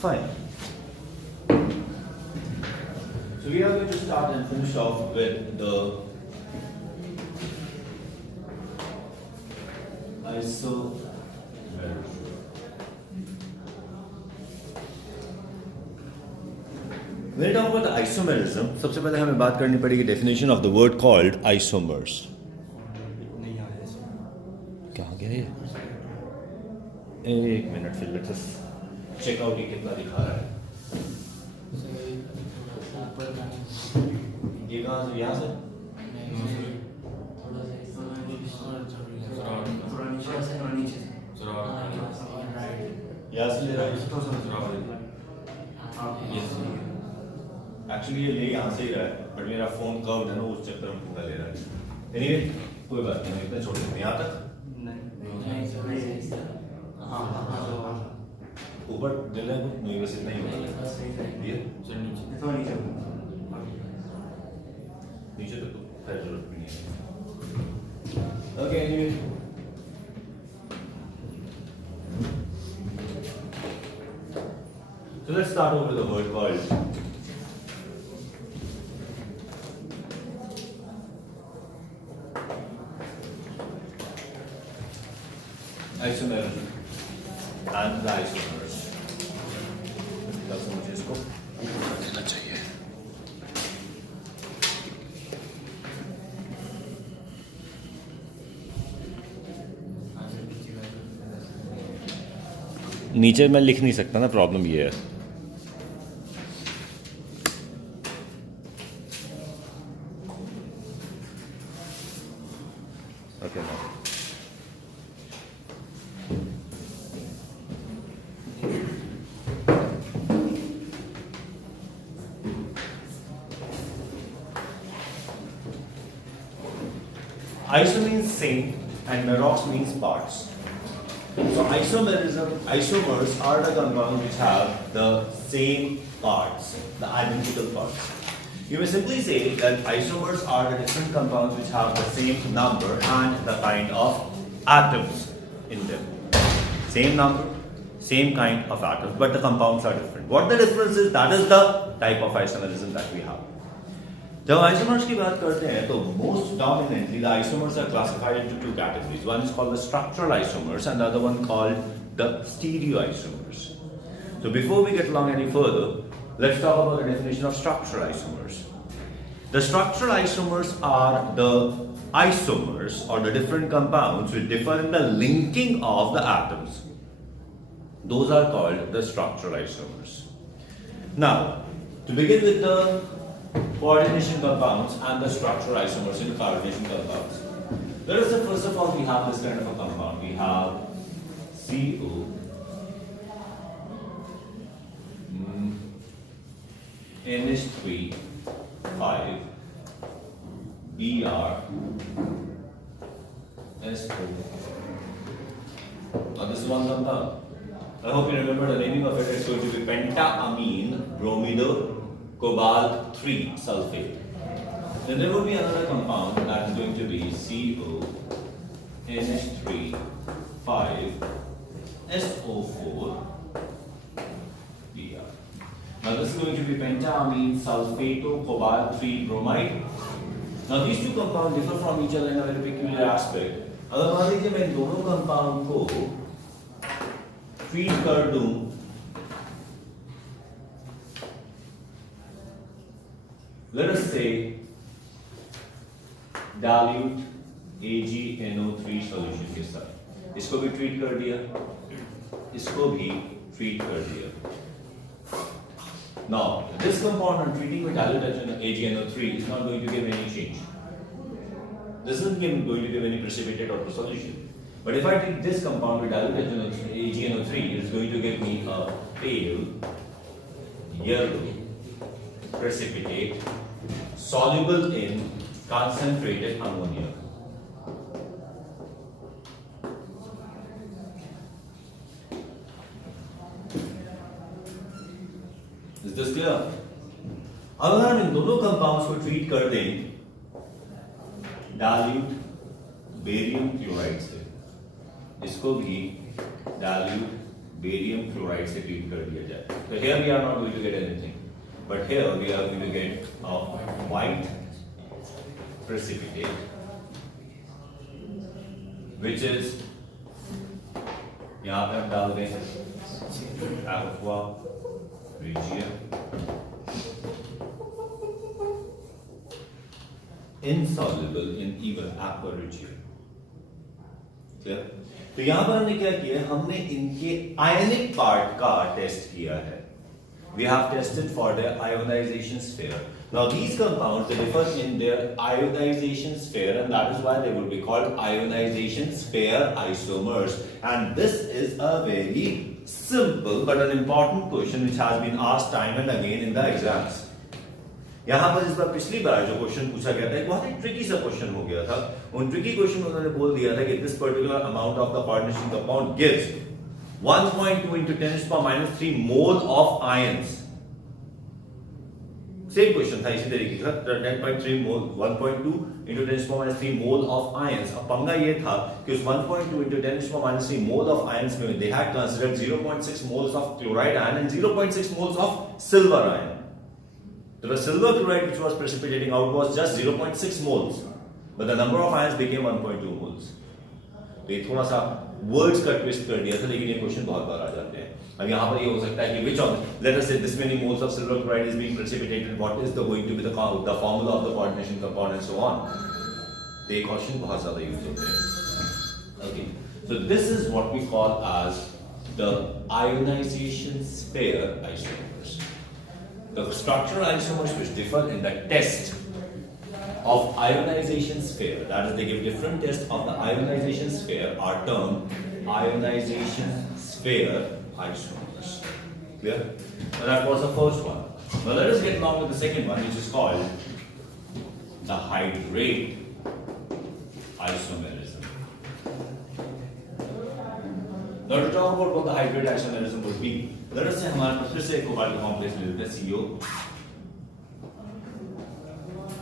Fine. So we are going to start and finish off with the isomerism. When we talk about the isomerism, सबसे पहले हमें बात करनी पड़ेगी definition of the word called isomers. कहाँ गया ये? एक मिनट फिर लेट्स चेक आउट ये कितना दिखा रहा है. ये कहाँ से? यहाँ से? यहाँ से ले रहा है. एक्चुअली ये ले यहाँ से ही रहा है, बट मेरा फोन कर्व्ड है ना, उस चक्कर में पूरा ले रहा है. एनीवे कोई बात नहीं, इतना छोड़ देते हैं. यहाँ तक ऊपर दिल है कुछ नहीं, बस इतना ही होता है. नीचे तक तो खैर जरूरत भी नहीं है. Okay anyway so let's start over with a word called isomerism and the isomers. बस मुझे इसको ऊपर देना चाहिए. नीचे मैं लिख नहीं सकता ना, प्रॉब्लम ये है. ओके ना iso means same and meros means parts. So isomers are the compounds which have the same parts, the identical parts. You may simply say that isomers are the different compounds which have the same number and the kind of atoms in them. Same number, same kind of atoms, but the compounds are different. What the difference is, that is the type of isomerism that we have. जब isomers की बात करते हैं तो most dominantly the isomers are classified into two categories. One is called the structural isomers and the other one called the stereoisomers. So before we get along any further, let's talk about the definition of structural isomers. The structural isomers are the isomers or the different compounds which differ in the linking of the atoms. Those are called the structural isomers. Now, to begin with the coordination compounds and the structural isomers in coordination compounds. Let us say first of all we have this kind of a compound. We have CO NH3 5 Br SO. Now this is one compound. I hope you remember the naming of it. It's going to be pentaamine bromido cobalt 3 sulfate. Then there will be another compound that is going to be CO NH3 5 SO4 Br. Now this is going to be pentaamine sulfato cobalt 3 bromide. Now these two compounds differ from each other in a very peculiar aspect. अगर मान लीजिए मैं इन दोनों कंपाउंड को ट्रीट कर दूं let us say dilute AgNO3 solution के साथ, इसको भी ट्रीट कर दिया, इसको भी ट्रीट कर दिया. Now this compound on treating with dilute AgNO3 is not going to give any change. This isn't going to give any precipitate or solution. But if I treat this compound with dilute AgNO3, it is going to give me a pale yellow precipitate soluble in concentrated ammonia. Is this clear? अगर हम इन दोनों कंपाउंड्स को ट्रीट कर दें dilute barium chloride से, इसको भी dilute barium chloride से ट्रीट कर दिया जाए, तो here we are not going to get anything, but here we are going to get a white precipitate which is, यहाँ पे हम डाल दें aqua regia insoluble in even aqua regia. Clear? तो यहां पर हमने क्या किया, हमने इनके आयनिक पार्ट का टेस्ट किया है. We have tested for their ionization sphere. Now these compounds, they differ in their ionization sphere, and that is why they would be called ionization sphere isomers. And this is a very simple but an important question which has been asked time and again in the exams. यहाँ पर इस बार पिछली बार जो क्वेश्चन पूछा गया था, एक बहुत ही ट्रिकी सा क्वेश्चन हो गया था. उन ट्रिकी क्वेश्चन में उन्होंने बोल दिया था कि this particular amount of the coordination compound gives 1.2 into 10 to the power minus 3 mole of ions. Same question था इसी तरीके का, 10.3 मोल 1.2 into 10 to the power minus 3 mole of ions. अब पंगा ये था कि उस 1.2 into 10 to the power minus 3 mole of ions में they had considered 0.6 moles of chloride ion and 0.6 moles of silver ion. So the silver chloride which was precipitating out was just 0.6 moles, but the number of ions became 1.2 moles. तो ये थोड़ा सा वर्ड्स का ट्विस्ट कर दिया था, लेकिन ये क्वेश्चन बहुत बार आ जाते हैं. अब यहाँ पर ये हो सकता है कि which of, let us say this many moles of silver chloride is being precipitated, what is going to be the formula of the coordination compound and so on. तो ये क्वेश्चन बहुत ज्यादा यूज होते हैं. Okay, so this is what we call as the ionization sphere isomers. The structural isomers which differ in the test of ionization sphere, that is, they give different tests of the ionization sphere, are termed ionization sphere isomers. Clear? Now that was the first one. Now let us get along with the second one, which is called the hydrate isomerism. Now to talk about what the hydrate isomerism would be, let us say हमारे पास फिर से एक cobalt complex ले लेते हैं CO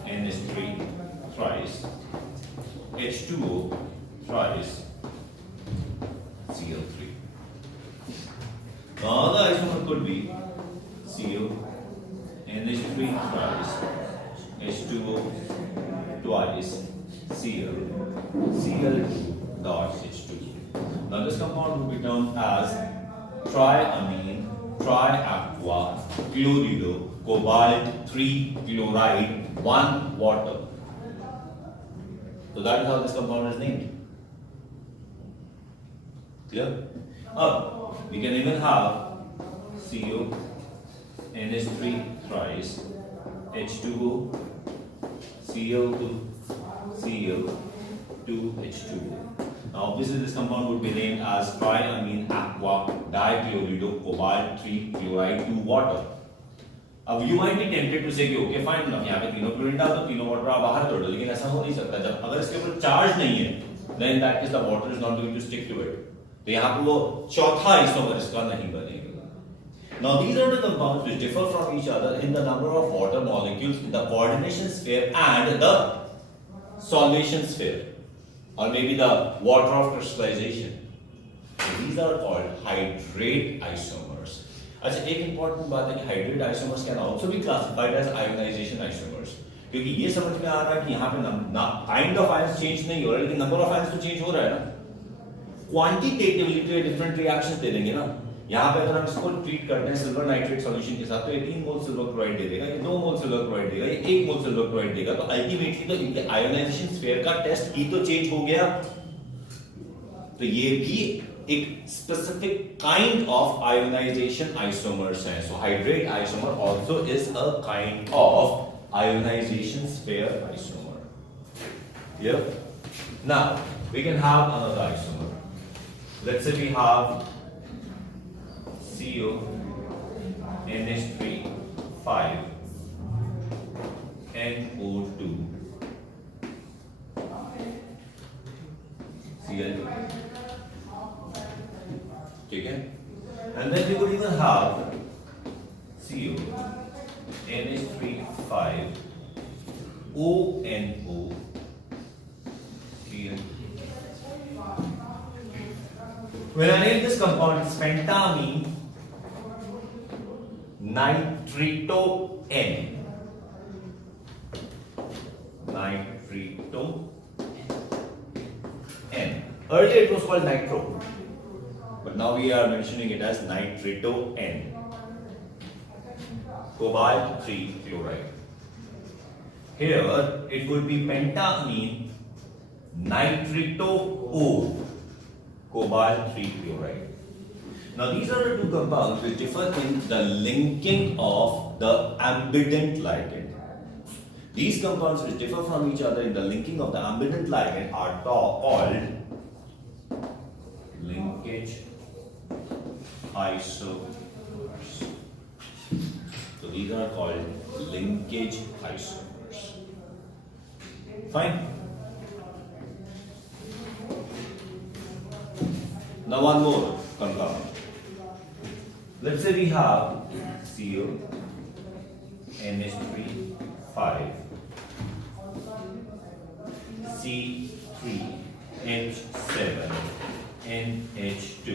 NH3 thrice H2O thrice Cl3. Now the isomer could be CO NH3 thrice H2O twice Cl Cl2 dot H2. Now this compound would be termed as triamine triaqua chlorido cobalt 3 chloride 1 water. So that is how this compound is named. Clear? We can even have CO NH3 thrice H2O Cl2 Cl2 H2O. Now obviously this compound would be named as triamine aqua dichlorido cobalt 3 chloride 2 water. अब you might be tempted to say कि okay fine, अब यहाँ पे तीनों क्लोरीन डाल दो, तीनों वाटर आप बाहर छोड़ दो, लेकिन ऐसा हो नहीं सकता. जब अगर इसके ऊपर चार्ज नहीं है, then in that case the water is not going to stick to it. तो यहाँ पे वो चौथा आइसोमर इसका नहीं बनेगा. Now these are the compounds which differ from each other in the number of water molecules in the coordination sphere and the solvation sphere, or maybe the water of crystallization. So these are called hydrate isomers. अच्छा, एक important बात है कि hydrate isomers can also be classified as ionization isomers, क्योंकि ये समझ में आ रहा है कि यहाँ पे kind of ions change नहीं हो रहा है, लेकिन number of ions तो change हो रहा है ना. Quantitatively तो ये different reactions दे देंगे ना. यहाँ पे अगर हम इसको ट्रीट करते हैं सिल्वर नाइट्रेट सॉल्यूशन के साथ, तो ये 3 मोल सिल्वर क्लोराइड दे देगा, ये 2 मोल सिल्वर क्लोराइड देगा, ये 1 मोल सिल्वर क्लोराइड देगा. तो अल्टीमेटली तो इनके आयोनाइजेशन स्फीयर का टेस्ट ही तो चेंज हो गया. तो ये भी एक specific kind of ionisation isomers हैं. So hydrate isomer also is a kind of ionisation sphere isomer. Clear? Now we can have another isomer. Let's say we have CO NH3 5 NO2 Cl2. ठीक है? And then we could even have CO NH3 5 ONO Cl2. When I name this compound, it's pentamine nitrito-N. Nitrito-N. Earlier it was called nitro, but now we are mentioning it as nitrito-N. Cobalt 3 chloride. Here it would be pentamine nitrito-O. Cobalt 3 chloride. Now these are the two compounds which differ in the linking of the ambident ligand. These compounds which differ from each other in the linking of the ambident ligand are called linkage isomers. So these are called linkage isomers. Fine. Now one more compound. Let's say we have CO, NH3, 5, C3, H7, NH2,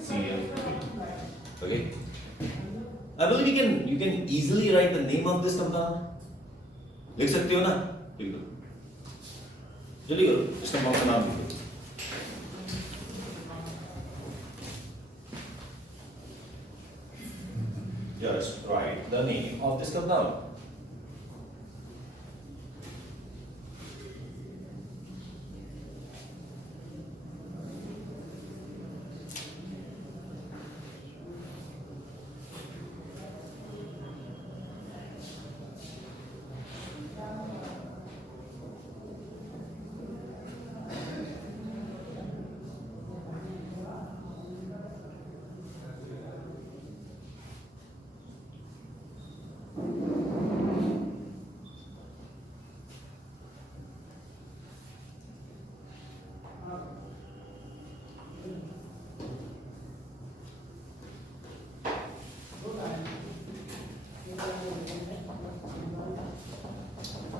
Cl3. Okay. I believe you can easily write the name of this compound. लिख सकते हो ना? लिख दो. जल्दी करो. इस compound का नाम लिखो. Just write the name of this compound.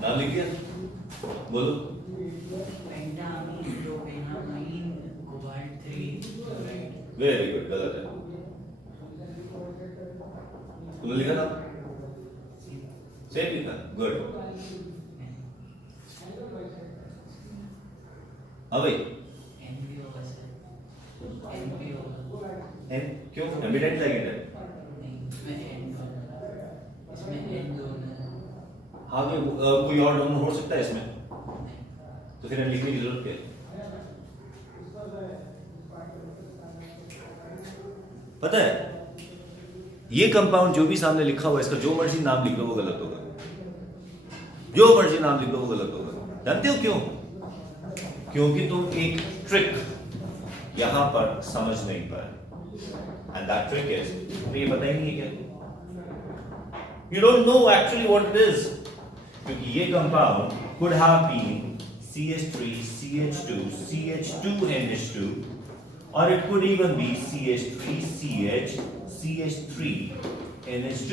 नाम लिखिए बोलो वेरी गुड गलत है तुमने लिखा था सेम लिखा गुड अब एन क्यों एमिडेंट लगेगा हाँ कोई और डोनर हो सकता है इसमें तो फिर लिखने की जरूरत क्या है पता है ये कंपाउंड जो भी सामने लिखा हुआ है इसका जो मर्जी नाम लिख लो वो गलत होगा जो मर्जी नाम लिख लो वो गलत होगा जानते हो क्यों क्योंकि तुम एक ट्रिक यहां पर समझ नहीं पाए एंड दैट ट्रिक इज ये पता ही नहीं है क्या you don't know actually what it is क्योंकि ये compound could have been CH3, CH2, CH2NH2 or it could even be CH3, CH, CH3NH2.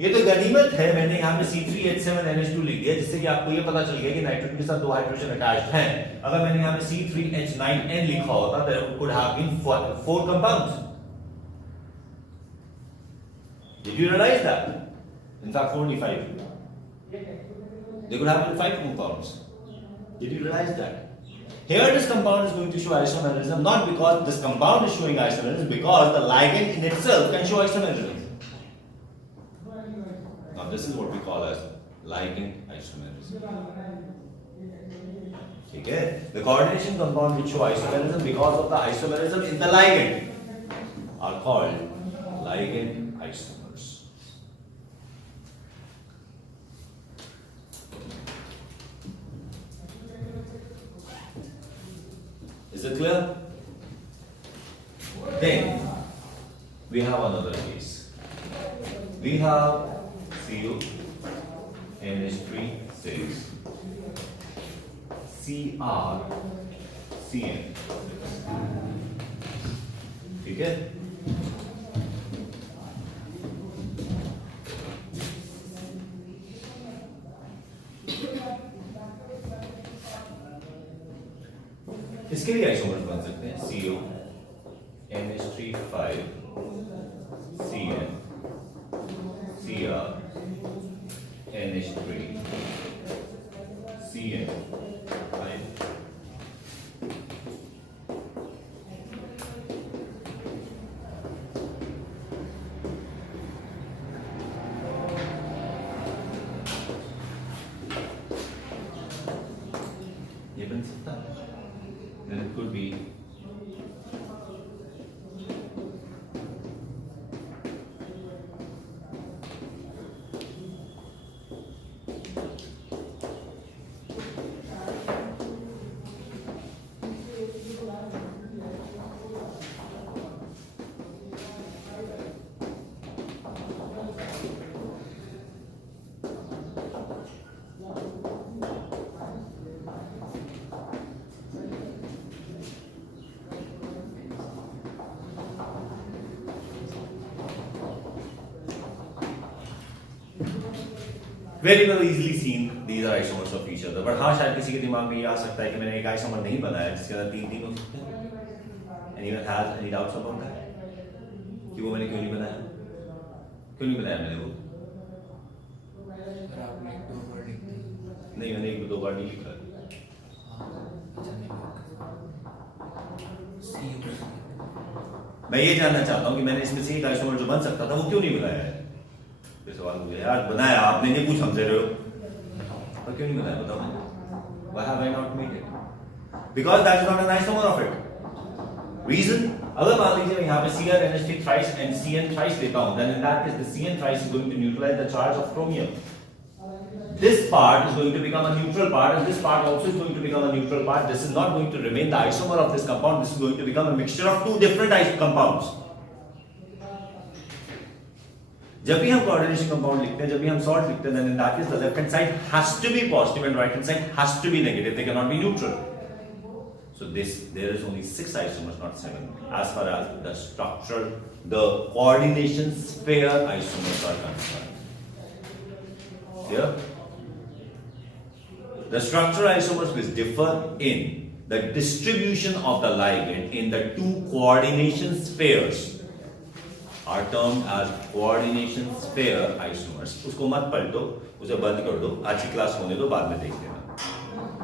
ये तो गनीमत है मैंने यहाँ पे C3H7NH2 लिख दिया जिससे कि आपको ये पता चल गया कि नाइट्रोजन के साथ दो हाइड्रोजन अटैच्ड हैं अगर मैंने यहाँ पे C3H9N लिखा होता then it could have been four compounds. Did you realize that? In fact, only 5. They could have been 5 compounds. Did you realize that? Here, this compound is going to show isomerism, not because this compound is showing isomerism, because the ligand in itself can show isomerism. Now, this is what we call as ligand isomerism. Okay? The coordination compound which show isomerism because of the isomerism in the ligand are called ligand isomers. Is it clear? Then we have another case. We have CO, NH3, 6, Cr, Cn. ठीक है? इसके लिए आइसोमर्स बन सकते हैं CO NH3 5 CN CR NH3 CN 5 ये बन सकता है. Then it could be very well easily seen these are isomers of each other. But हाँ शायद किसी के दिमाग में ये आ सकता है कि मैंने एक आइसोमर नहीं बनाया जिसके अंदर तीन तीन हो सकते हैं. Anyone has any doubts about that? कि वो मैंने क्यों नहीं बनाया? क्यों नहीं बनाया मैंने वो? नहीं मैंने एक दो बार नहीं लिखा. मैं ये जानना चाहता हूँ कि मैंने इसमें से एक आइसोमर जो बन सकता था वो क्यों नहीं बनाया है. ये सवाल मुझे यार बनाया आपने ये कुछ समझ रहे हो और क्यों नहीं बनाया बताओ. Why have I not made it? Because that is not an isomer of it. Reason? अगर मान लीजिए मैं यहाँ पे Cr NH3 thrice and Cn thrice लेता हूँ, then in that case the Cn thrice is going to neutralize the charge of chromium. This part is going to become a neutral part, and this part also is going to become a neutral part. This is not going to remain the isomer of this compound. This is going to become a mixture of two different compounds. जब भी हम coordination compound लिखते हैं, जब भी हम salt लिखते हैं, then in that case the left hand side has to be positive and right hand side has to be negative. They cannot be neutral. So there is only 6 isomers, not 7. As far as the structure, the coordination sphere isomers are concerned. Here, the structural isomers which differ in the distribution of the ligand in the two coordination spheres are termed as coordination sphere isomers. उसको मत पलटो, उसे बंद कर दो, आज की क्लास होने दो, बाद में देख लेना.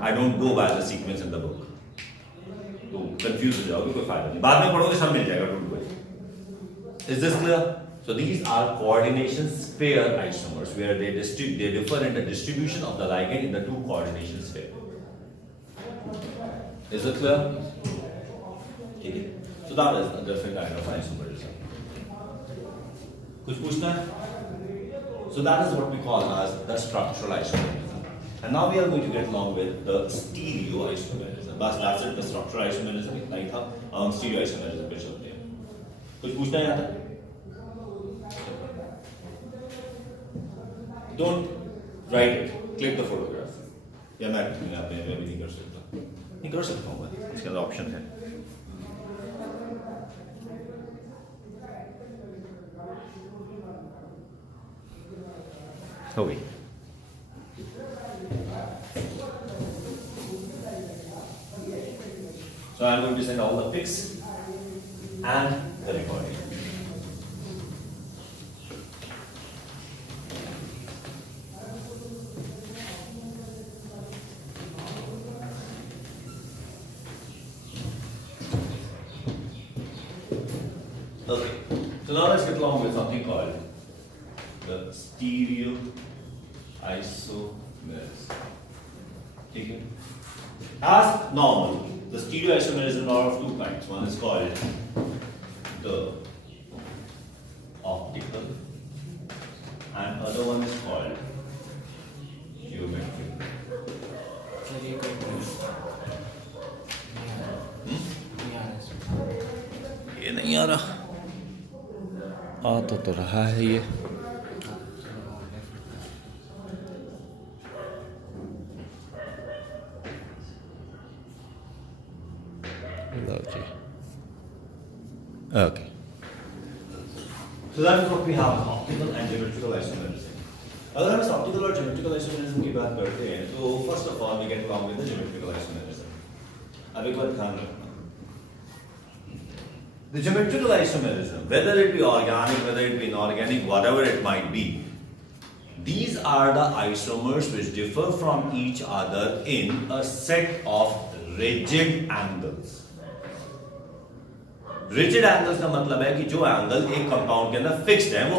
I don't go by the sequence in the book. तो कंफ्यूज हो जाओगे, कोई फायदा नहीं. बाद में पढ़ोगे सब मिल जाएगा. Don't worry. Is this clear? So these are coordination sphere isomers where they differ in the distribution of the ligand in the two coordination sphere. Is it clear? Okay. So that is a different kind of isomerism. कुछ पूछना है? So that is what we call as the structural isomerism. And now we are going to get along with the stereo isomerism. बस that's it. The structural isomerism इतना ही था. Stereo isomerism पे चलते हैं. कुछ पूछना है यहाँ तक? Don't write it. Click the photograph. या मैं आपने भी नहीं कर सकता. नहीं कर सकता हूँ मैं. इसके अंदर ऑप्शन है. हो गई. So I'm going to send all the pics and the recording. Okay. So now let's get along with something called the stereo isomerism. Okay. As normal, the stereo isomerism are of two kinds. One is called the optical, and other one is called geometric. ये नहीं आ रहा. आ तो रहा है ये. Okay. So that is what we have optical and geometrical isomerism. अगर हम इस optical और geometrical isomerism की बात करते हैं तो first of all we get along with the geometrical isomerism. अब एक बार ध्यान रखना, the geometrical isomerism, whether it be organic, whether it be inorganic, whatever it might be, these are the isomers which differ from each other in a set of rigid angles. Rigid angles का मतलब है कि जो एंगल एक कंपाउंड के अंदर फिक्स्ड है, वो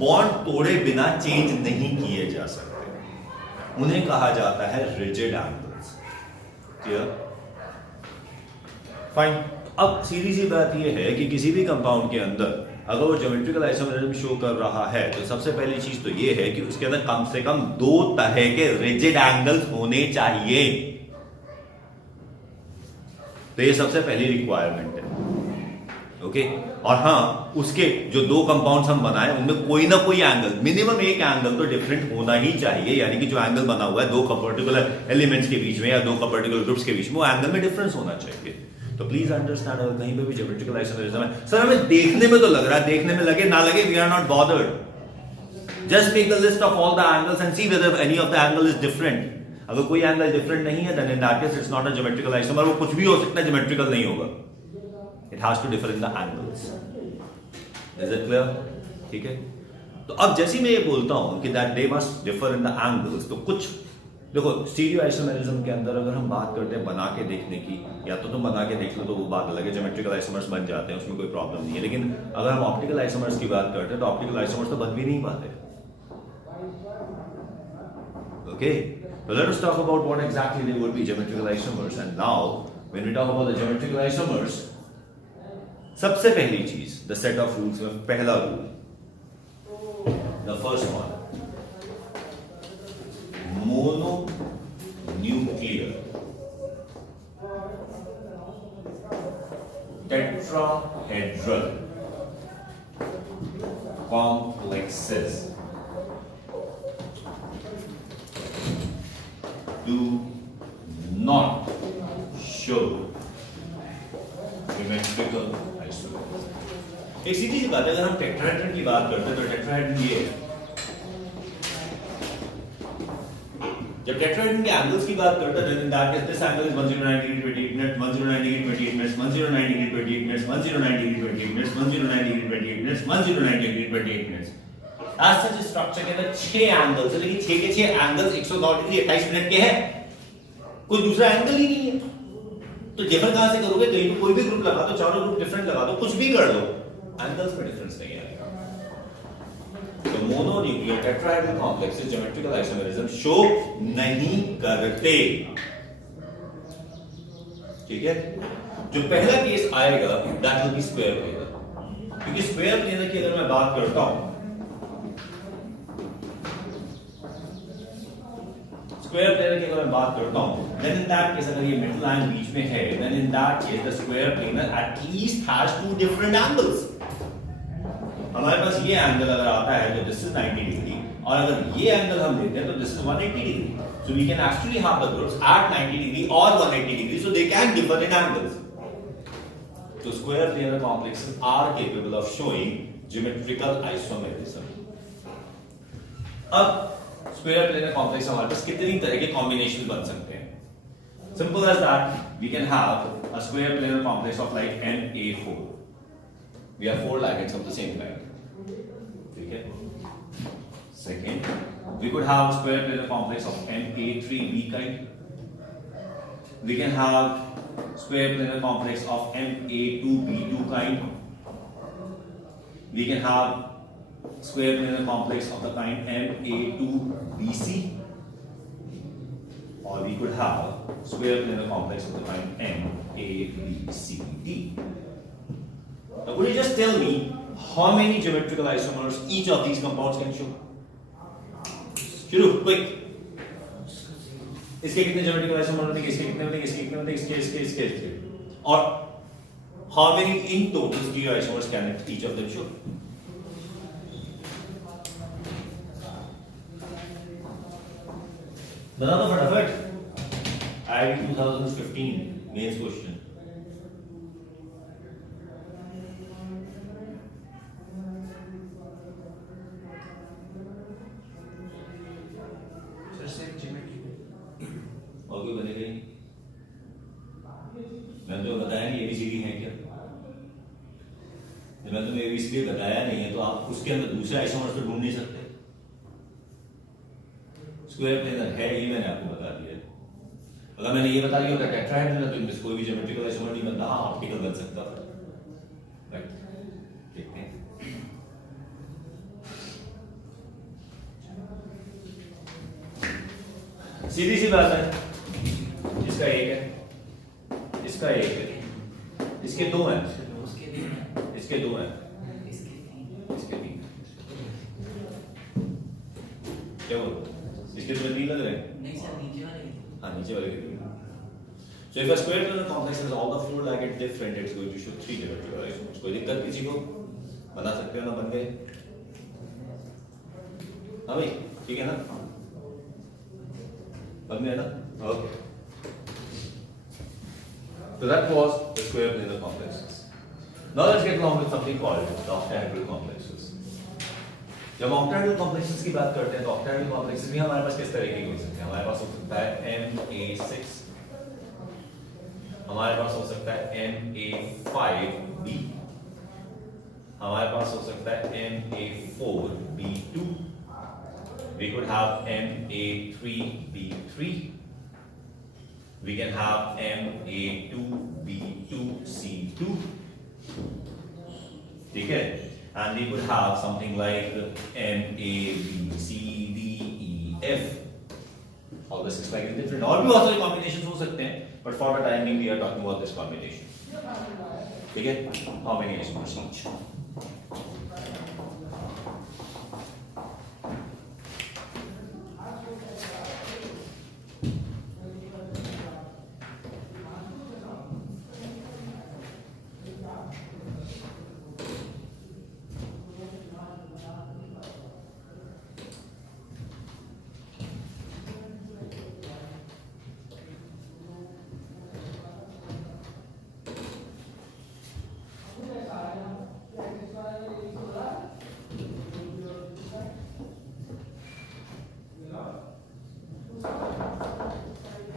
बॉन्ड तोड़े बिना चेंज नहीं किए जा सकते, उन्हें कहा जाता है रिजिड एंगल्स। क्लियर? फाइन। अब सीधी सी बात यह है कि किसी भी कंपाउंड के अंदर अगर वो ज्योमेट्रिकल आइसोमेरिज्म शो कर रहा है तो सबसे पहली चीज तो ये है कि उसके अंदर कम से कम दो तरह के रिजिड एंगल्स होने चाहिए। तो ये सबसे पहली रिक्वायरमेंट है। ओके और हाँ, उसके जो दो कंपाउंड्स हम बनाए उनमें कोई ना कोई एंगल, मिनिमम एक एंगल तो डिफरेंट होना ही चाहिए, यानी कि जो एंगल बना हुआ है दो पर्टिकुलर एलिमेंट्स के बीच में या दो पर्टिकुलर ग्रुप्स के बीच में, वो एंगल में डिफरेंस होना चाहिए। तो प्लीज अंडरस्टैंड, अगर कहीं पे भी ज्योमेट्रिकल आइसोमेरिज्म है, सर हमें देखने में तो लग रहा है, देखने में लगे ना लगे, we are not bothered, just make the list of all the angles and see whether any of the angle is different. अगर कोई एंगल डिफरेंट नहीं है then in that case it's not a geometrical isomer, वो कुछ भी हो सकता है, ज्योमेट्रिकल नहीं होगा। It has to differ in the angles. Is it clear? ठीक है। तो अब जैसे मैं ये बोलता हूं कि that they must differ in the angles, तो कुछ देखो स्टीरियो आइसोमेरिज्म के अंदर अगर हम बात करते हैं बना के देखने की, या तो तुम बना के देख लो तो वो बात अलग है, ज्योमेट्रिकल आइसोमर्स बन जाते हैं, उसमें कोई प्रॉब्लम नहीं है। लेकिन अगर हम ऑप्टिकल आइसोमर्स की बात करते हैं तो ऑप्टिकल आइसोमर्स तो बन भी नहीं पाते। Okay, so let us talk about what exactly they would be, geometrical isomers. And now when we talk about the geometrical isomers, सबसे पहली चीज द सेट ऑफ रूल्स में पहला rule, the first one, mononuclear tetrahedral complexes do not show symmetrical isomerism। एक सीधी सी बात है, अगर हम टेट्राहेड्रन की बात करते हैं तो टेट्राहेड्रन ये है, जब टेट्राहेड्रन के एंगल्स की बात करते हैं इन that case this angle is 109 डिग्री 28 मिनट, 109 डिग्री 28 मिनट, 109 डिग्री 28 मिनट, 109 डिग्री 28 मिनट, 109 डिग्री 28 मिनट, 109 डिग्री 28 मिनट। आज सच स्ट्रक्चर के अंदर 6 एंगल्स है, लेकिन 6 के 6 एंगल्स 109 डिग्री 28 मिनट के हैं, कोई दूसरा एंगल ही नहीं है। तो डिफर कहां से करोगे? कहीं भी कोई भी ग्रुप लगा दो, चारों ग्रुप डिफरेंट लगा दो, कुछ भी कर दो, एंगल्स में डिफरेंस नहीं आएगा। तो mononuclear tetrahedral complexes geometrical isomerism show नहीं करते। ठीक है, जो पहला केस आएगा that will be square planar, क्योंकि स्क्वायर प्लेनर की अगर मैं बात करता हूं, स्क्वायर प्लेनर की अगर मैं बात करता हूं, देन इन दैट केस अगर ये मिडिल लाइन बीच में है, then in that case the square planar at least has two different angles. हमारे पास ये एंगल अगर आता है तो दिस इज 90 डिग्री, और अगर ये एंगल हम लेते हैं तो this is 180 degree. So we can actually have the groups at 90 degree और 180 degree, so they can differ in angles. तो square planar complexes are capable of showing geometrical isomerism. अब स्क्वायर प्लेनर कॉम्प्लेक्स हमारे पास कितनी तरह के combination बन सकते हैं? Simple as that, we can have a square planar complex of like Na4। We have 4 ligands of the same kind. ठीक है। Second, we could have a square planar complex of Na3B kind. We can have square planar complex of Na2B2 kind. We can have square planar complex of the kind Na2BC, or we could have square planar complex of the kind NABCD. Now, could you just tell me how many geometrical isomers each of these compounds can show? शुरू, quick. इसके कितने geometrical isomers होते हैं? इसके कितने होते हैं? इसके कितने होते हैं? इसके। और how many in total stereo isomers can each of them show? बता दो फटाफट। IIT 2015 mains question. और कोई बनेगा नहीं। मैंने तो बताया नहीं ABCD है क्या, जब मैंने तुम्हें ABCD बताया नहीं है तो आप उसके अंदर दूसरे आइसोमर्स तो ढूंढ नहीं सकते। स्क्वायर प्लेनर है ये मैंने आपको बता दिया। अगर मैंने ये बता दिया होता टेट्राहेड्रल तो इनमें कोई भी ज्योमेट्रिकल आइसोमर नहीं बनता, हाँ ऑप्टिकल बन सकता था। राइट, देखते हैं। सीधी सी बात है, इसका एक है, इसका एक है, इसके दो हैं, इसके दो हैं, इसके तीन। क्या बोलो, इसके तुम्हें तीन लग रहे हैं? नहीं सर, नीचे वाले। हाँ, नीचे वाले के तीन। So if a square planar complex has all the four like different, it's going to show three geometrical isomers. कोई दिक्कत किसी को? बना सकते हो ना, बन गए? हाँ भाई, ठीक है ना? बन गया ना? Okay. So that was the square planar complexes. Now let's get along with something called the octahedral complexes. जब octahedral complexes की बात करते हैं तो octahedral complexes भी हमारे पास किस तरह की हो सकते हैं? हमारे पास हो सकता है MA6, हमारे पास हो सकता है MA5B, हमारे पास हो सकता है MA4B2, we could have MA3B3, we can have MA2B2C2, ठीक है, and we could have something like MABCDEF. All this is slightly different. और भी बहुत सारे combinations हो सकते हैं, but for the time being we are talking about this combination. ठीक है? How many isomers each?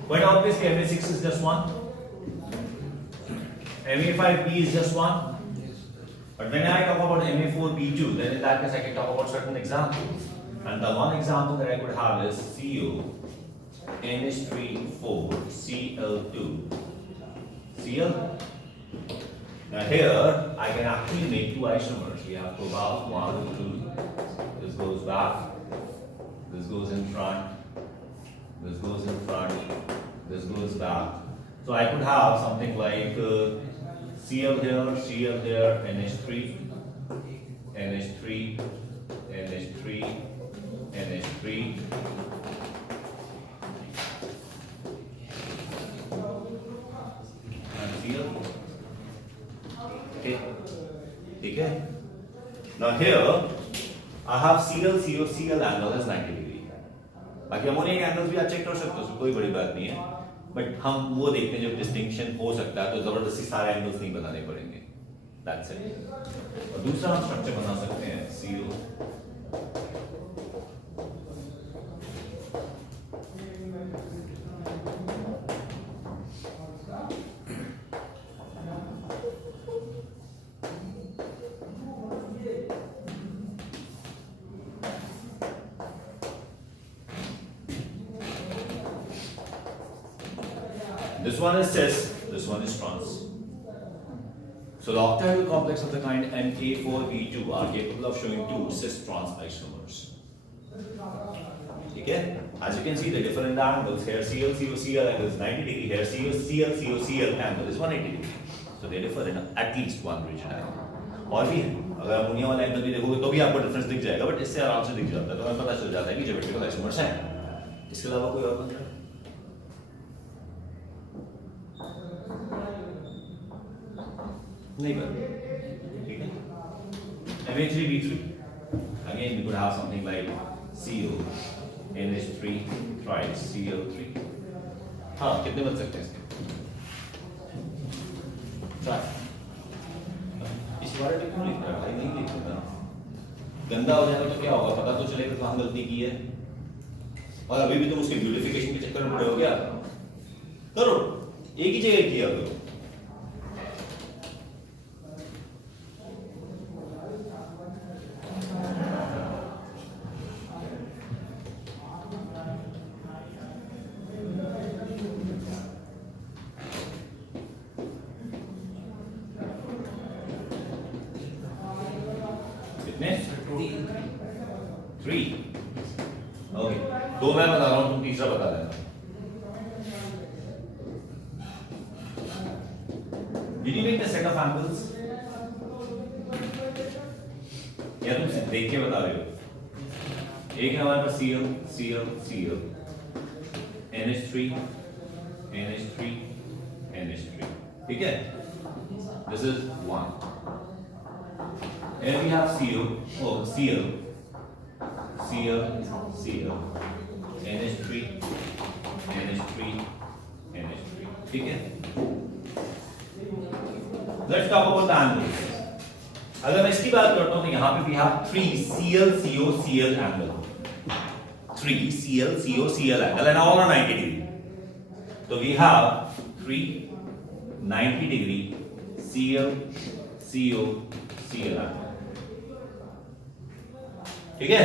But obviously MA6 is just one, MA5B is just one. But when I talk about MA4B2, then in that case I can talk about certain examples. And the one example that I could have is CO NH3,4 Cl. Now here I can actually make two isomers. We have to have 1, 2. This goes back, this goes in front, this goes in front, this goes back. So I could have something like Cl here, NH3, NH3, NH3, NH3. And Cl. Okay. Okay. Now here I have Cl, CO, Cl angle is 90 degree. बाकी अमोनिया के एंगल्स भी आप चेक कर सकते हो, कोई बड़ी बात नहीं है, बट हम वो देखते हैं जब डिस्टिंक्शन हो सकता है तो जबरदस्ती सारे एंगल्स नहीं बनाने पड़ेंगे। That's it. और दूसरा हम स्ट्रक्चर बना सकते हैं CO This one is cis, this one is trans. So the octahedral complex of the kind MA4B2 are capable of showing two cis-trans isomers. Okay? As you can see, the different angles here, Cl, CO, Cl angle is 90 degree. Here, Cl, CO, Cl angle is 180 degree. So they differ in at least one rigid angle. और भी है, अगर अमोनिया वाला एंगल भी देखोगे तो भी आपको डिफरेंस दिख जाएगा, बट इससे आराम से दिख जाता है, तो हमें पता चल जाता है कि ज्योमेट्रिकल आइसोमर्स हैं। इसके अलावा कोई और बंदा? नहीं बन, ठीक है? MA3B3. Again, we could have something like CO NH3 thrice Cl3. हाँ, कितने बन सकते हैं इसके? Try. इस बारे में क्यों लिख रहा है भाई? नहीं लिख रहा। गंदा हो जाएगा तो क्या होगा? पता तो चलेगा कहाँ गलती की है। और अभी भी तुम उसके ब्यूटिफिकेशन के चक्कर में पड़े हो क्या? करो, एक ही जगह किया करो। 3. ओके, 2 मैं बता रहा हूं, तुम तीसरा बता देना. Did you make the set of angles? या तुम देख के बता रहे हो? एक है हमारे पास CL, CL, CL, NH3, NH3, NH3. ठीक है? This is 1. And we have CL, oh CL, CL, CL, NH3, NH3, NH3. ठीक है? Let's talk about the angles. अगर मैं इसकी बात करता हूं तो यहां पे we have 3 CL, CO, CL angle. 3 CL, CO, CL angle and all are 90 degree. So we have 3 90 degree CL, CO, CL angle. ठीक है?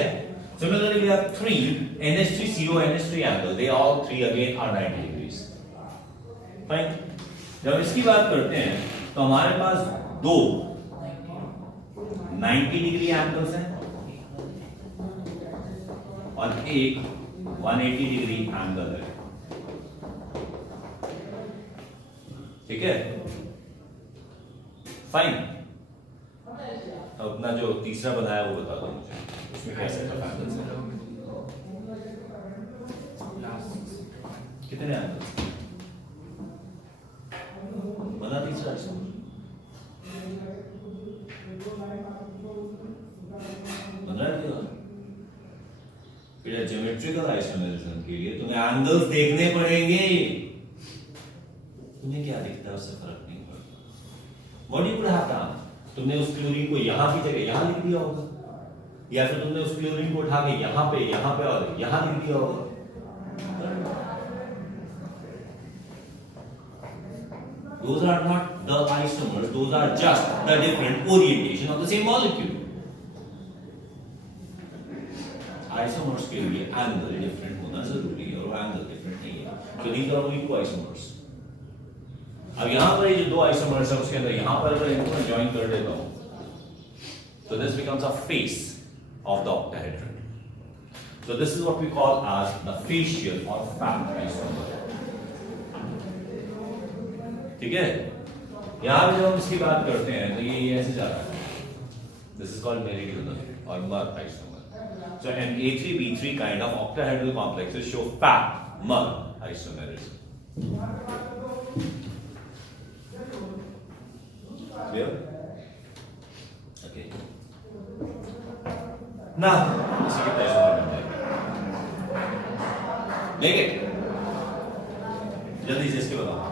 Similarly, we have 3 NH3, CO, NH3 angle. They all 3 again are 90 degrees. Fine. जब इसकी बात करते हैं तो हमारे पास 2 90 degree angles हैं और एक 180 डिग्री एंगल है. ठीक है? फाइन. अपना जो तीसरा बनाया वो बता दो मुझे, उसमें कैसे एंगल्स हैं? कितने एंगल्स बना तीसरा? फिर ज्योमेट्रिकल आइसोमेरिज्म के लिए तुम्हें एंगल्स देखने पड़ेंगे. तुम्हें क्या दिखता है उससे फर्क नहीं पड़ता. What you could have done, तुमने उस क्लोरीन को यहां की जगह यहां लिख दिया होगा, या फिर तुमने उस क्लोरीन को उठा के यहां पे और यहां लिख दिया होगा. Those are not the isomers, those are just the different orientation of the same molecule. Isomers के लिए एंगल डिफरेंट होना जरूरी है और एंगल डिफरेंट नहीं है. So these are only 2 isomers. अब यहां पर ये जो 2 isomers है उसके अंदर यहां पर अगर इनको मैं ज्वाइन कर देता हूं so this becomes a face of the octahedron. So this is what we call as the facial or fat isomer. ठीक है? यहां पे जब हम इसकी बात करते हैं तो ये ऐसे जा रहा है. This is called meridional or mud isomer. So an A3B3 kind of octahedral complexes show fat mud isomerism. Clear? Okay. Now, इसी के isomer बन जाएगा. लेंगे? जल्दी से इसके बताओ.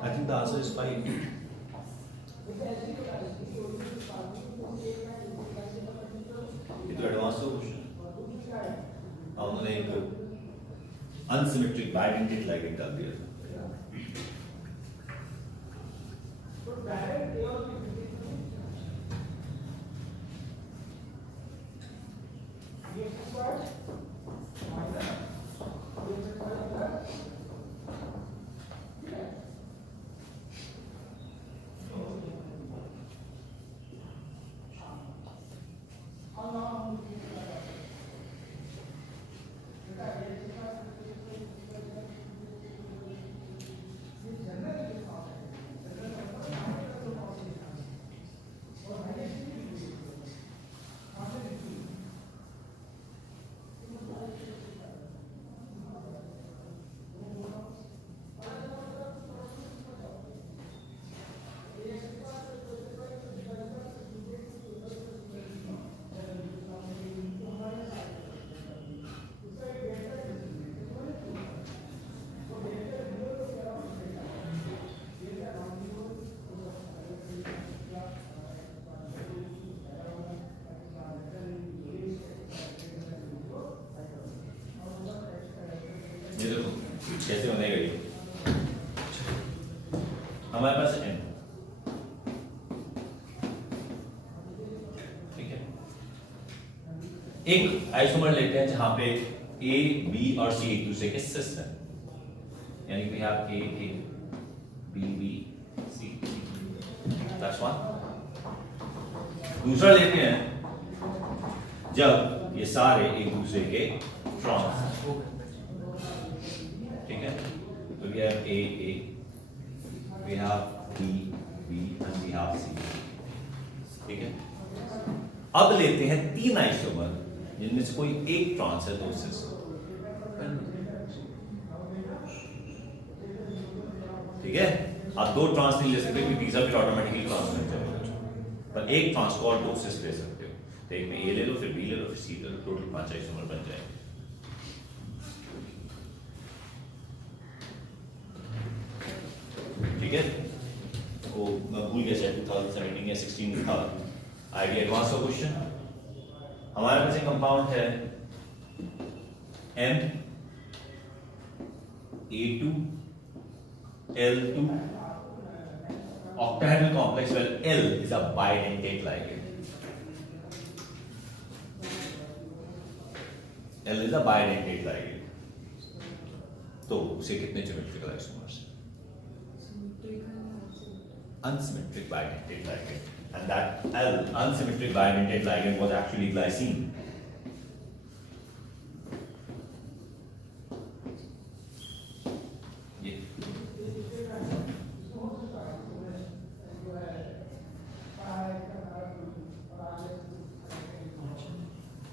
I think the answer is 5. ये तो एडवांस क्वेश्चन. अब उन्होंने एक अनसिमेट्रिक बाइडेंटेड लाइगेंड डाल दिया. हमारे पास n, ठीक है। एक आइसोमर लेते हैं जहां पे A, B और C एक दूसरे के सिस हैं, यानी कि आप A, B, C, that's one। दूसरा लेते हैं जब ये सारे एक दूसरे के ट्रॉन्स, ठीक है। तो we have A, we have B and we have C, ठीक है। अब लेते हैं तीन आइसोमर जिनमें से कोई एक ट्रांस है, दो सिस, ठीक है। आप दो ट्रांस नहीं ले सकते क्योंकि फिर ऑटोमेटिकली ट्रांस बन जाएगा, पर एक ट्रांस को और दो सिस ले सकते हो। तो एक में A ले लो, फिर B ले लो, फिर C ले लो, टोटल 5 आइसोमर बन जाएंगे। ठीक है। तो मैं भूल गया शायद 2017 या 16 था आईडी एडवांस का क्वेश्चन। हमारे पास एक कंपाउंड है M A2 L2 octahedral complex where L is a bidentate ligand. L is a bidentate ligand. तो उसे कितने geometrical isomers? Unsymmetric bidentate ligand, and that L unsymmetric bidentate ligand was actually glycine.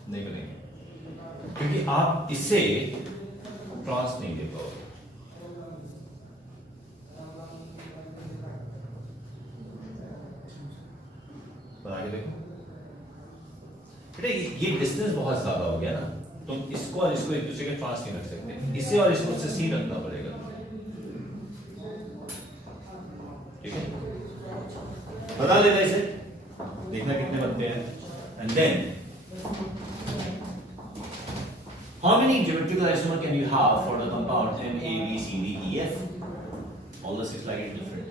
नहीं बनेंगे क्योंकि आप इससे ट्रांस नहीं दे पाओगे। बना के देखो बेटा, ये डिस्टेंस बहुत ज्यादा हो गया ना, तुम इसको और इसको एक दूसरे के ट्रांस नहीं रख सकते, इसे और इसको से सी रखना पड़ेगा, ठीक है। बता लेना इसे, देखना कितने बनते हैं। And then how many geometrical isomer can you have for the compound M, A, B, C, D, E, F? All the 6 like different.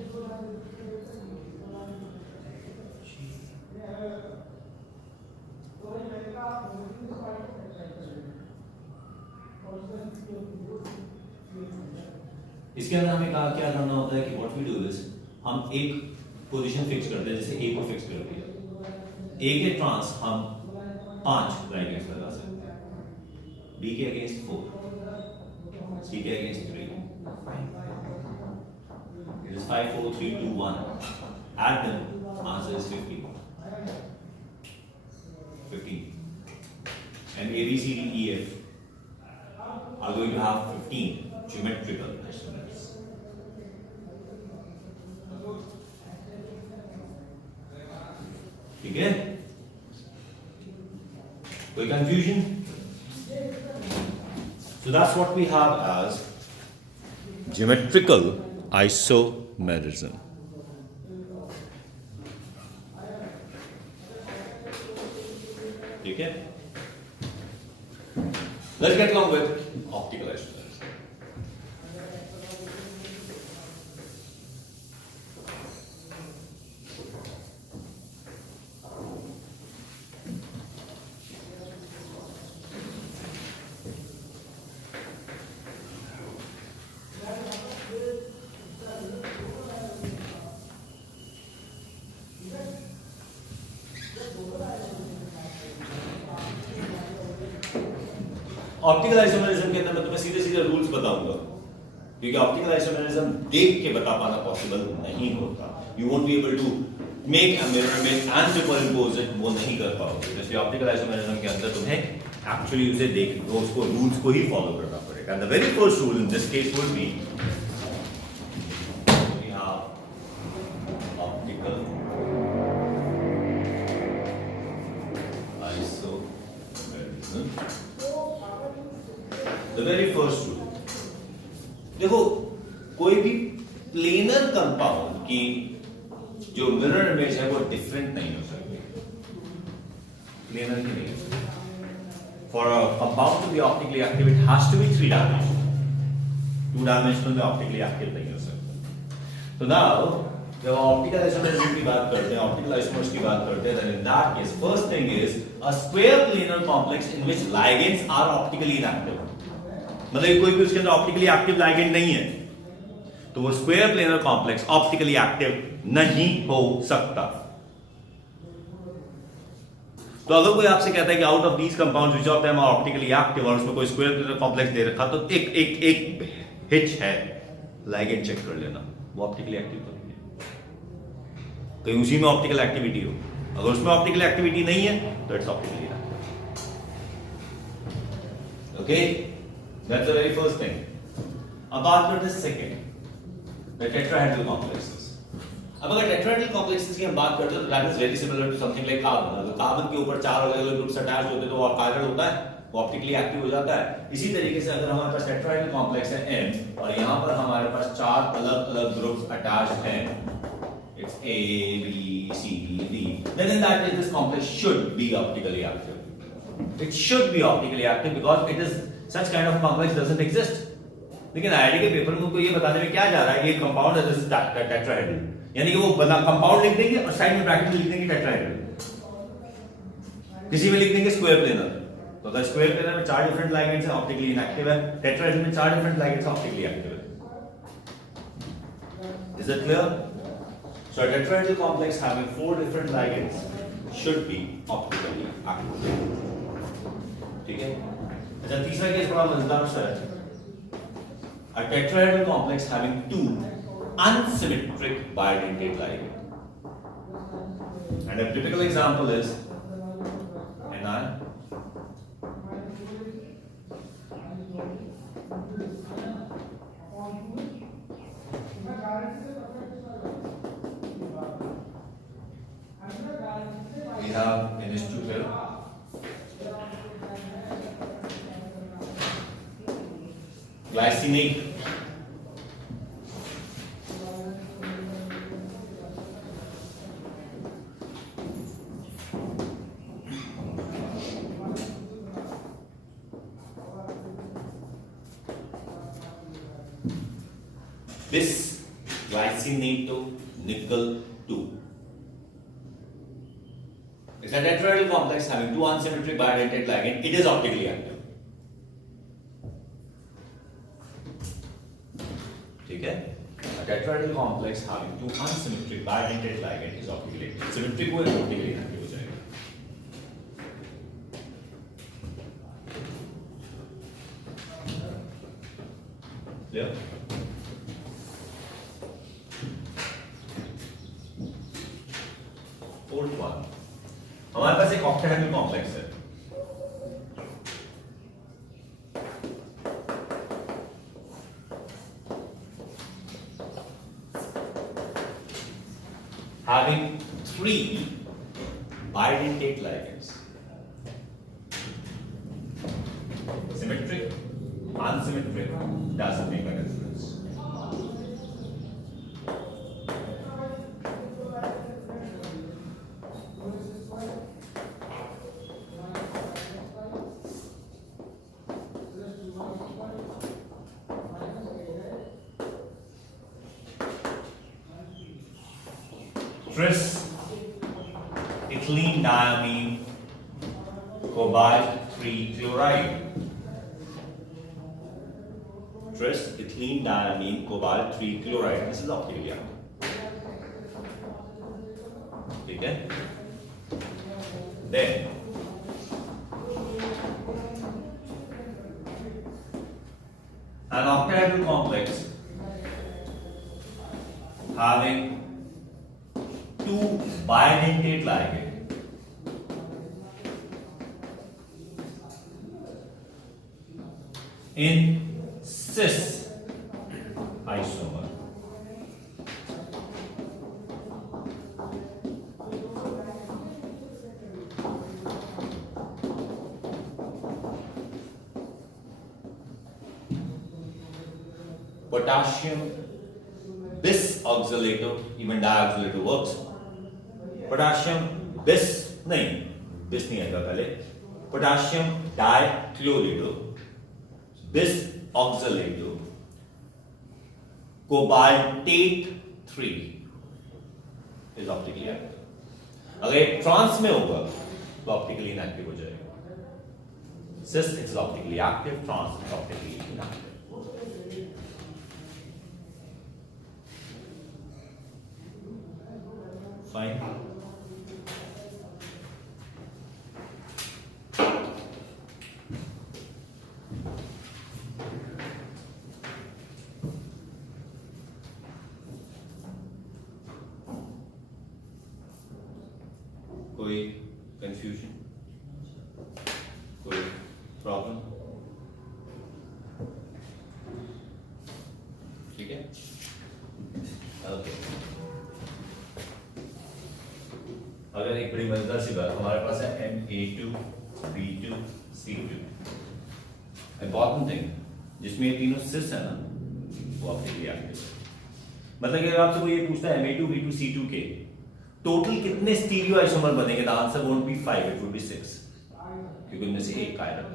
इसके अंदर हमें क्या करना होता है कि what we do is हम एक पोजीशन फिक्स करते हैं, जैसे A को फिक्स कर दिया, A के ट्रांस हम 5 लाइगेंड्स लगा सकते हैं, B के अगेंस्ट 4, C के अगेंस्ट 3, it is 5 4 3 2 1, add them, answer is 15, and A B C D E F are going to have 15 geometrical isomers. ठीक है, कोई confusion? So that's what we have as geometrical isomerism. ठीक है, let's get along with optical isomerism. Optical isomerism के अंदर मैं तुम्हें सीधे सीधे रूल्स बताऊंगा, क्योंकि ऑप्टिकल आइसोमेरिज्म देख के बता पाना पॉसिबल नहीं होता। You won't be able to make a mirror image and superimpose it, वो नहीं कर पाओगे। इसलिए ऑप्टिकल आइसोमेरिज्म के अंदर तुम्हें एक्चुअली उसे देख उसको रूल्स को ही फॉलो करना पड़ेगा। And the very first rule in this case would be we have optical isomerism. The very first rule, देखो कोई भी प्लेनर कंपाउंड की जो मिरर इमेज है वो डिफरेंट नहीं हो सकती, प्लेनर की नहीं हो सकती। For a compound to be optically active it has to be 3 dimensional, 2 dimensional में ऑप्टिकली एक्टिव नहीं हो सकता। तो नाउ जब ऑप्टिकल आइसोमरिज्म की बात करते हैं, ऑप्टिकल आइसोमर्स की बात करते हैं, then in that case first thing is a square planar complex in which ligands are optically inactive. मतलब कोई भी उसके अंदर ऑप्टिकली एक्टिव लाइगेंड नहीं है, तो वो square planar complex optically active नहीं हो सकता. तो अगर कोई आपसे कहता है कि out of these compounds which of them are optically active और उसमें कोई स्क्वायर प्लेनर कॉम्प्लेक्स दे रखा, तो एक एक एक हिच है, लाइगेंड चेक कर लेना, वो ऑप्टिकली एक्टिव तो नहीं है. कहीं उसी में ऑप्टिकल एक्टिविटी हो, अगर उसमें ऑप्टिकल एक्टिविटी नहीं है तो it's optically active. Okay, that's the very first thing. अब बात करते हैं सेकंड, द टेट्राहेड्रल कॉम्प्लेक्सेस. अब अगर टेट्राहेड्रल कॉम्प्लेक्सेस की हम बात करते हैं तो that is very similar to something like carbon. अगर कार्बन के ऊपर चार अलग अलग ग्रुप्स अटैच होते हैं तो वो कायरल होता है, वो ऑप्टिकली एक्टिव हो जाता है. इसी तरीके से अगर हमारे पास टेट्राहेड्रल कॉम्प्लेक्स है M और यहाँ पर हमारे पास चार अलग अलग ग्रुप्स अटैच हैं, it's A, B, C, D, then in that case this complex should be optically active. It should be optically active because it is such kind of complex doesn't exist. लेकिन आईआईटी के पेपर में उनको ये बताने में क्या जा रहा है, ये कंपाउंड है, दिस इज टेट्राहेड्रल, यानी कि वो बना कंपाउंड लिख देंगे और साइड में ब्रैकेट में लिख देंगे टेट्राहेड्रल, किसी में लिख देंगे स्क्वायर प्लेनर. तो अगर स्क्वायर प्लेनर में चार डिफरेंट लाइगेंड्स हैं, ऑप्टिकली इनएक्टिव है, टेट्राहेड्रल में चार डिफरेंट लाइगेंड्स ऑप्टिकली एक्टिव है. Is it clear? So a tetrahedral complex having four different ligands should be optically active. ठीक है? अच्छा, तीसरा केस बड़ा मजेदार सा है. A tetrahedral complex having two unsymmetric bidentate ligands. And a typical example is Ni. We have NH2 here. Glycinate. This glycinate nickel 2. It's a tetrahedral complex having two unsymmetric bidentate ligands. It is optically active. ठीक है? A tetrahedral complex having two unsymmetric bidentate ligands is optically active. Symmetric हुआ तो optically inactive हो जाएगा. Clear? Fourth one. हमारे पास एक octahedral complex है. Having three bidentate ligands. Symmetric, unsymmetric, doesn't make a difference. Tris ethylene diamine cobalt 3 chloride. Tris ethylene diamine cobalt 3 chloride. This is optically active. ठीक है? Then an octahedral complex having two bidentate ligands in cis isomer. Potassium bis oxalator, even dioxalator works. Potassium बिस नहीं, बिस नहीं आएगा पहले, पोटाशियम डाइक्लोरेटो, बिस ऑक्सलेटो, कोबाल्टेट 3 इज ऑप्टिकली एक्टिव. अगर एक ट्रांस में होगा तो ऑप्टिकली इनएक्टिव हो जाएगा. Cis is optically active, trans is optically inactive. Fine. कोई कंफ्यूजन, कोई प्रॉब्लम? ठीक है, ओके. अगर एक बड़ी मजेदार सी बात, हमारे पास है Ma2, B2, C2. Important thing, जिसमें ये तीनों सिस है ना, वो ऑप्टिकली एक्टिव है. मतलब कि अगर आपसे कोई ये पूछता है Ma2, B2, C2 के टोटल कितने स्टीरियो आइसोमर बनेंगे, the answer won't be 5, it would be 6, क्योंकि उनमें से एक आयरन